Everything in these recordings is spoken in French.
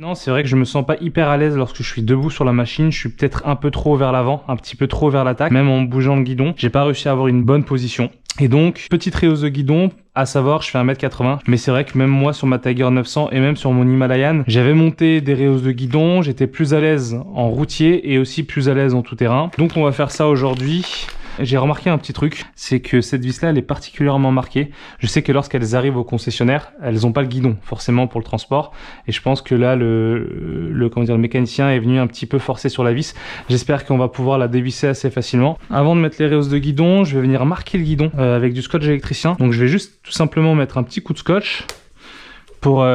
Non, c'est vrai que je me sens pas hyper à l'aise lorsque je suis debout sur la machine. Je suis peut-être un peu trop vers l'avant, un petit peu trop vers l'attaque. Même en bougeant le guidon, j'ai pas réussi à avoir une bonne position. Et donc, petite rehausse de guidon, à savoir, je fais 1m80. Mais c'est vrai que même moi, sur ma Tiger 900 et même sur mon Himalayan, j'avais monté des rehausses de guidon. J'étais plus à l'aise en routier et aussi plus à l'aise en tout terrain. Donc, on va faire ça aujourd'hui. J'ai remarqué un petit truc, c'est que cette vis là elle est particulièrement marquée. Je sais que lorsqu'elles arrivent au concessionnaire, elles n'ont pas le guidon forcément pour le transport, et je pense que là le mécanicien est venu un petit peu forcer sur la vis. J'espère qu'on va pouvoir la dévisser assez facilement. Avant de mettre les rehausses de guidon, je vais venir marquer le guidon avec du scotch électricien. Donc je vais juste tout simplement mettre un petit coup de scotch pour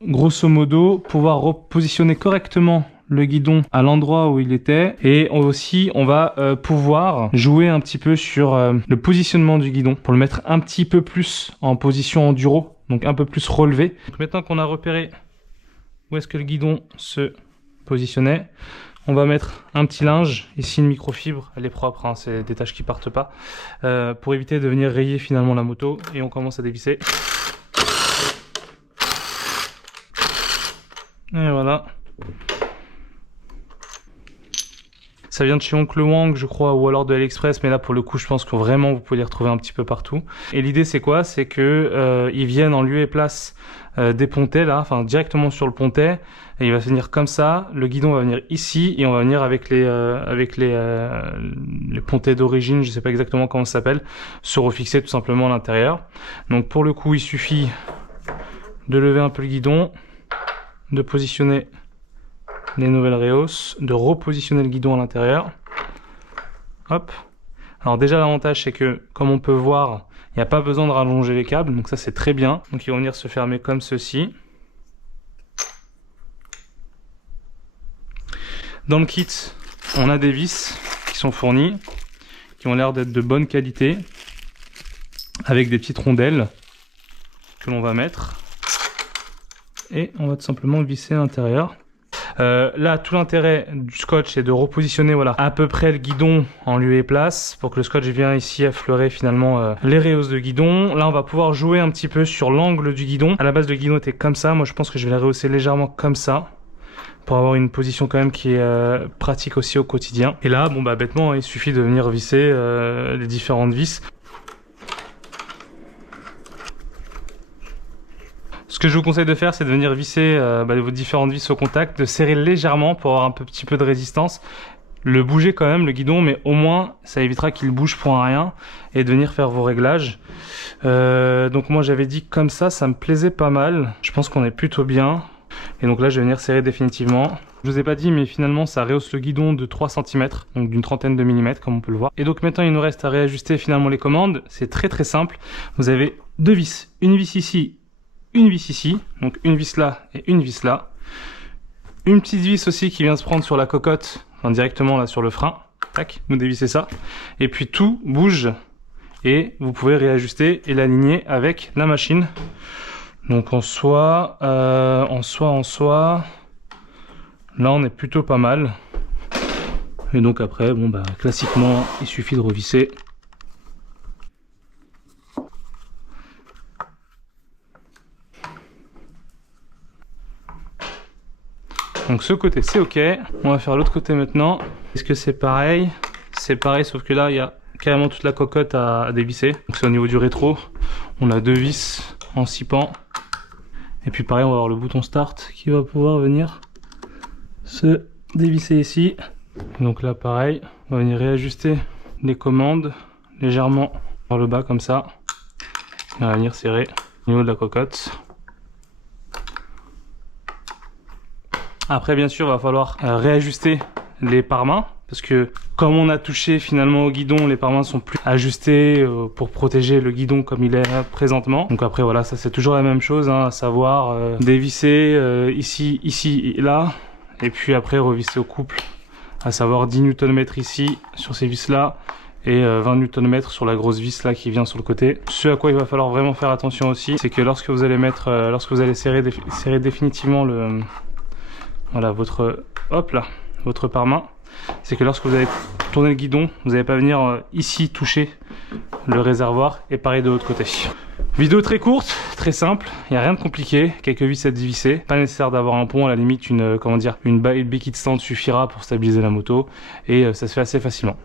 grosso modo pouvoir repositionner correctement le guidon à l'endroit où il était, et aussi on va pouvoir jouer un petit peu sur le positionnement du guidon pour le mettre un petit peu plus en position enduro, donc un peu plus relevé. Donc maintenant qu'on a repéré où est-ce que le guidon se positionnait, on va mettre un petit linge, ici une microfibre, elle est propre, hein, c'est des taches qui partent pas, pour éviter de venir rayer finalement la moto, et on commence à dévisser. Et voilà. Ça vient de chez Oncle Wang, je crois, ou alors de AliExpress, mais là pour le coup je pense que vraiment vous pouvez les retrouver un petit peu partout. Et l'idée c'est quoi? C'est que ils viennent en lieu et place des pontets là, enfin directement sur le pontet, et il va venir comme ça, le guidon va venir ici, et on va venir avec les pontets d'origine, je sais pas exactement comment ça s'appelle, se refixer tout simplement à l'intérieur. Donc pour le coup il suffit de lever un peu le guidon, de positionner les nouvelles rehausses, de repositionner le guidon à l'intérieur. Hop. Alors déjà l'avantage c'est que, comme on peut voir, il n'y a pas besoin de rallonger les câbles, donc ça c'est très bien. Donc ils vont venir se fermer comme ceci. Dans le kit, on a des vis qui sont fournies, qui ont l'air d'être de bonne qualité, avec des petites rondelles que l'on va mettre. Et on va tout simplement visser à l'intérieur. Là, tout l'intérêt du scotch est de repositionner voilà, à peu près le guidon en lieu et place pour que le scotch vienne ici affleurer finalement les rehausses de guidon. Là, on va pouvoir jouer un petit peu sur l'angle du guidon. À la base, le guidon était comme ça. Moi, je pense que je vais la rehausser légèrement comme ça pour avoir une position quand même qui est pratique aussi au quotidien. Et là, bon bah bêtement, il suffit de venir visser les différentes vis. Ce que je vous conseille de faire, c'est de venir visser vos différentes vis au contact, de serrer légèrement pour avoir un petit peu de résistance, le bouger quand même le guidon, mais au moins ça évitera qu'il bouge pour un rien, et de venir faire vos réglages. Donc moi j'avais dit comme ça me plaisait pas mal, je pense qu'on est plutôt bien. Et donc là je vais venir serrer définitivement. Je vous ai pas dit, mais finalement ça rehausse le guidon de 3 cm, donc d'une trentaine de millimètres comme on peut le voir. Et donc maintenant il nous reste à réajuster finalement les commandes. C'est très simple. Vous avez deux vis, une vis ici, une vis ici, donc une vis là et une vis là. Une petite vis aussi qui vient se prendre sur la cocotte, enfin directement là sur le frein. Tac, vous dévissez ça. Et puis tout bouge et vous pouvez réajuster et l'aligner avec la machine. Donc en soi, là on est plutôt pas mal. Et donc après, bon bah classiquement, il suffit de revisser. Donc ce côté c'est ok, on va faire l'autre côté maintenant. Est-ce que c'est pareil? C'est pareil, sauf que là il y a carrément toute la cocotte à dévisser. Donc c'est au niveau du rétro, on a deux vis en 6 pans. Et puis pareil, on va avoir le bouton start qui va pouvoir venir se dévisser ici. Donc là pareil, on va venir réajuster les commandes légèrement par le bas comme ça. On va venir serrer au niveau de la cocotte. Après bien sûr il va falloir réajuster les pare-mains, parce que comme on a touché finalement au guidon, les pare-mains sont plus ajustés pour protéger le guidon comme il est présentement. Donc après voilà, ça c'est toujours la même chose, hein, à savoir dévisser ici, ici et là, et puis après revisser au couple, à savoir 10 Nm ici sur ces vis là, et 20 Nm sur la grosse vis là qui vient sur le côté. Ce à quoi il va falloir vraiment faire attention aussi, c'est que lorsque vous allez mettre, lorsque vous allez serrer définitivement le voilà votre pare-main, c'est que lorsque vous allez tourner le guidon, vous n'allez pas venir ici toucher le réservoir et pareil de l'autre côté. Vidéo très courte, très simple, il n'y a rien de compliqué, quelques vis à dévisser, pas nécessaire d'avoir un pont, à la limite une béquille de stand suffira pour stabiliser la moto et ça se fait assez facilement.